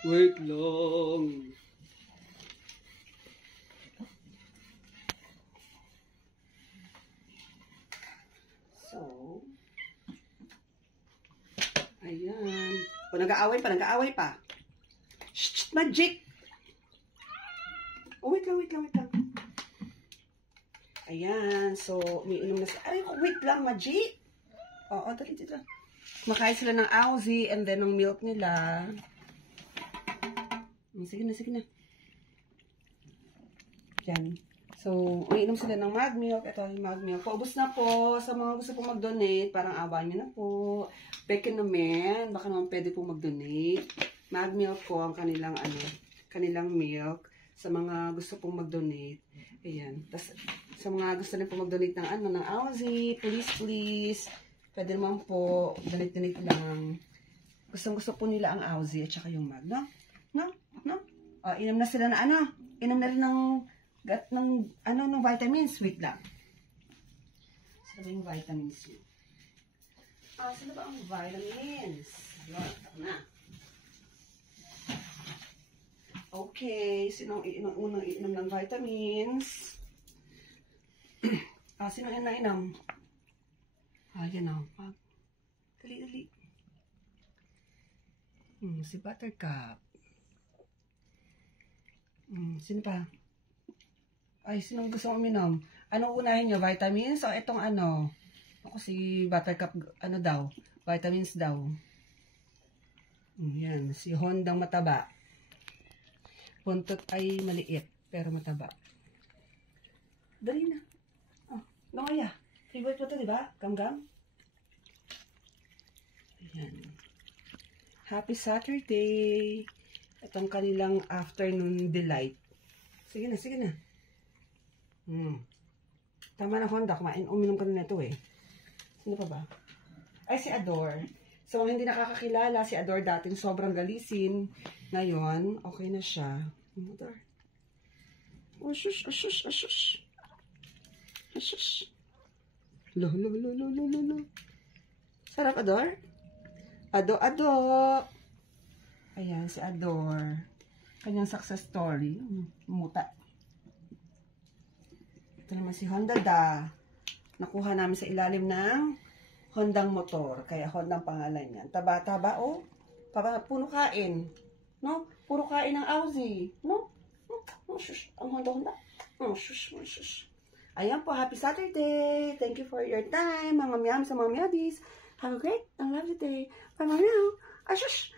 Wait lang. So, ayan. O, nag-aaway pa. Shh, magic! Oh, wait lang. Ayan, so, umiinom na sila. Ay, wait lang, magic! Oo, dali. Makain sila ng Aussie and then ng milk nila. Sige na. Yan. So, umiinom sila ng mag milk. Ito yung mag milk. Paubos na po. Sa mga gusto pong mag-donate, parang awa nyo na po. Peke naman. Baka naman pwede pong mag-donate. Mag milk po ang kanilang milk. Sa mga gusto pong mag-donate. Ayan. Tas, sa mga gusto rin pong mag-donate ng Aussie, please. Pwede naman po. Donate lang. Gusto po nila ang Aussie at saka yung mag. No? Inom na sila na Inom na rin ng vitamins. Wait lang. Sino ba yung vitamins yun? Sino ba ang vitamins? Ayan, na. Okay. Sino ang unang inom ng vitamins? Sino yung nainom? Yan o. Dali. Si Buttercup. Sino pa? Sino gusto mong uminom? Anong unahin nyo? Vitamins o itong Ako si Buttercup, daw? Vitamins daw. Yan. Si Hondang mataba. Puntot ay maliit, pero mataba. Dali na. Langaya. Favorite mo ito, diba? Gam-gam? Ayan. Happy Saturday! Itong kanilang afternoon delight. Sige na. Tama na, Honda. Uminom ka na ito eh. Sino pa ba? Si Adore. So, hindi nakakakilala, si Adore dating sobrang galisin. Ngayon, okay na siya. Adore. Shush. Lo. Sarap, Adore? Ado. Ayan, si Adore. Kanyang success story. Muta. Ito naman si Honda da. Nakuha namin sa ilalim ng Hondang motor. Kaya Hondang pangalan niyan. Taba-taba, oh. Puno kain. No? Puro kain ng Aussie. No? Shush. Ang Honda. Shush. Ayan po. Happy Saturday. Thank you for your time. Mga miyam sa mga miyabis. Have a great and lovely day. Bye now. Shush.